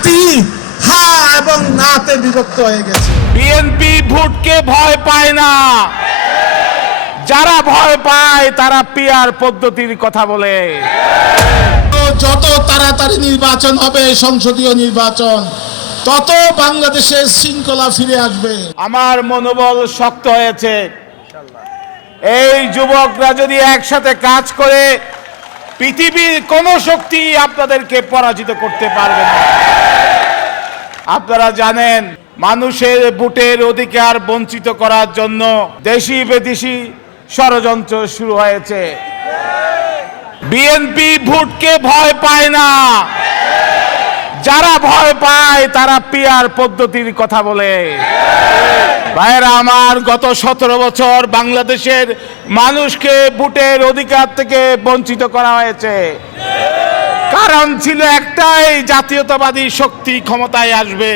জাতি হা এবং নাতে বিভক্ত হয়ে গেছে। বিএনপি ভোটকে ভয় পায় না, যারা ভয় পায় তারা পিআর পদ্ধতির কথা বলে। যত তাড়াতাড়ি নির্বাচন হবে, সংসদীয় নির্বাচন, তত বাংলাদেশের শৃঙ্খলা ফিরে আসবে। আমার মনোবল শক্ত হয়েছে। এই যুবকরা যদি একসাথে কাজ করে, পৃথিবীর কোন শক্তি আপনাদেরকে পরাজিত করতে পারবে না। আপনারা জানেন, মানুষের ভোটের অধিকার বঞ্চিত করার জন্য দেশি বিদেশি ষড়যন্ত্র শুরু হয়েছে। বিএনপি ভোটকে ভয় পায় না, যারা ভয় পায় তারা পিআর পদ্ধতির কথা বলে। ভাইয়েরা আমার, গত 17 বছর বাংলাদেশের মানুষকে ভোটের অধিকার থেকে বঞ্চিত করা হয়েছে। কারণ ছিল একটাই, জাতীয়তাবাদী শক্তি ক্ষমতায় আসবে,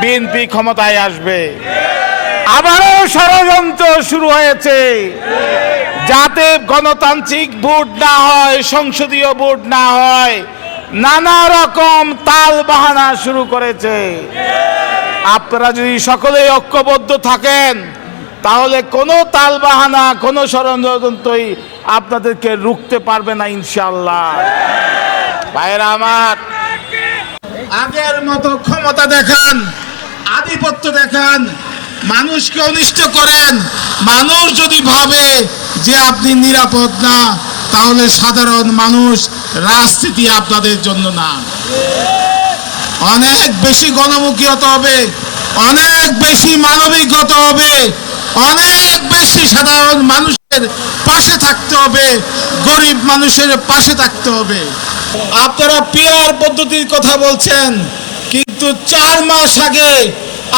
বিএনপি ক্ষমতায় আসবে। আবারও ষড়যন্ত্র শুরু হয়েছে, যাতে গণতান্ত্রিক ভোট না হয়, সংসদীয় ভোট না হয়, নানা রকম তাল বাহানা শুরু করেছে। আপনারা যদি সকলেই ঐক্যবদ্ধ থাকেন, তাহলে কোনো তাল বাহানা, কোনো ষড়যন্ত্রই আপনাদেরকে রুখতে পারবে না ইনশাআল্লাহ। ভাইয়েরা আমার, আগের মতো ক্ষমতা দেখান, আধিপত্য দেখান, মানুষকে অনিষ্ট করেন। মানুষ যদি ভাবে যে আপনি নিরাপদ না, তাহলে সাধারণ মানুষ, রাজনীতি আপনাদের জন্য না। অনেক বেশি গণমুখী হতে হবে, অনেক বেশি মানবিক হতে হবে, অনেক বেশি সাধারণ মানুষের পাশে থাকতে হবে, গরিব মানুষের পাশে থাকতে হবে। আপনারা পিআর পদ্ধতির কথা বলছেন, কিন্তু 4 মাস আগে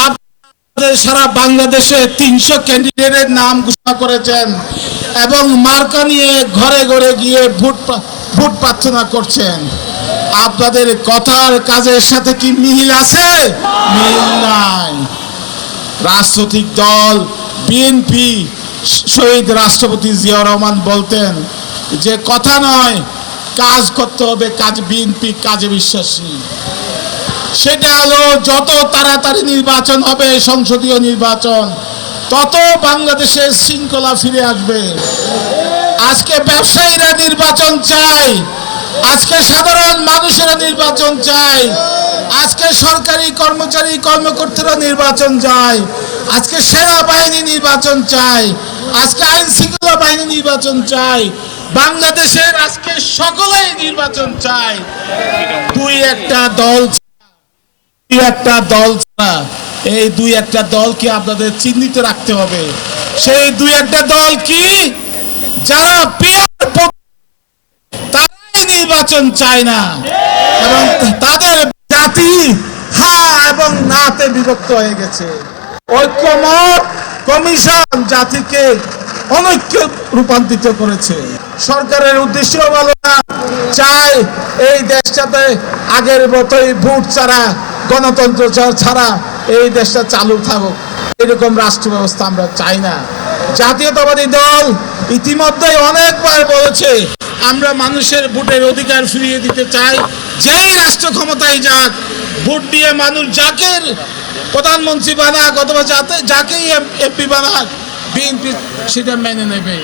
আপনাদের সারা বাংলাদেশে 300 ক্যান্ডিডেটের নাম ঘোষণা করেছেন এবং মার্কা নিয়ে ঘরে ঘরে গিয়ে ভোট প্রার্থনা করছেন। আপনাদের কথার কাজের সাথে কি মিল আছে? মিল নাই। রাজনৈতিক দল বিএনপি, শহীদ রাষ্ট্রপতি জিয়াউর রহমান বলতেন যে কথা নয়, কাজ করতে হবে, কাজ। বিএনপি কাজে বিশ্বাসী। সেটা হলো, যত তাড়াতাড়ি নির্বাচন হবে, সংসদীয় নির্বাচন, তত বাংলাদেশের শৃঙ্খলা ফিরে আসবে। আজকে ব্যবসায়ীরা নির্বাচন চায়, আজকে সাধারণ মানুষেরা নির্বাচন চায়, আজকে সরকারি কর্মচারী কর্মকর্তারা নির্বাচন চায়, আজকে সেনাবাহিনী নির্বাচন চায়, আজকে আইন শৃঙ্খলা বাহিনী নির্বাচন চায়। বাংলাদেশের আজকে সকলেই নির্বাচন চায়। দুই একটা দল ছাড়া, এই দুই একটা দলকে আপনাদের চিহ্নিত রাখতে হবে। সেই দুই একটা দল কি? যারা তারাই নির্বাচন চায় না, এবং তাদের জাতি হা এবং নাতে বিভক্ত হয়ে গেছে। ঐক্যমত কমিশন জাতিকে অনৈক্যে রূপান্তরিত করেছে। সরকারের উদ্দেশ্য ভালো না, চায় এই দেশটাতে আগের মতোই ভোট ছাড়া, গণতন্ত্র ছাড়া এই দেশটা চালু থাকুক। এরকম রাষ্ট্র ব্যবস্থা আমরা চাই না। জাতীয়তাবাদী দল ইতিমধ্যেই অনেকবার বলেছে, আমরা মানুষের ভোটের অধিকার ফিরিয়ে দিতে চাই। যেই রাষ্ট্র ক্ষমতায় যাক, ভোট দিয়ে মানুষ যাকে প্রধানমন্ত্রী বানাক অথবা যাকেই এমপি বানাক, বিএনপি সেটা মেনে নেবে।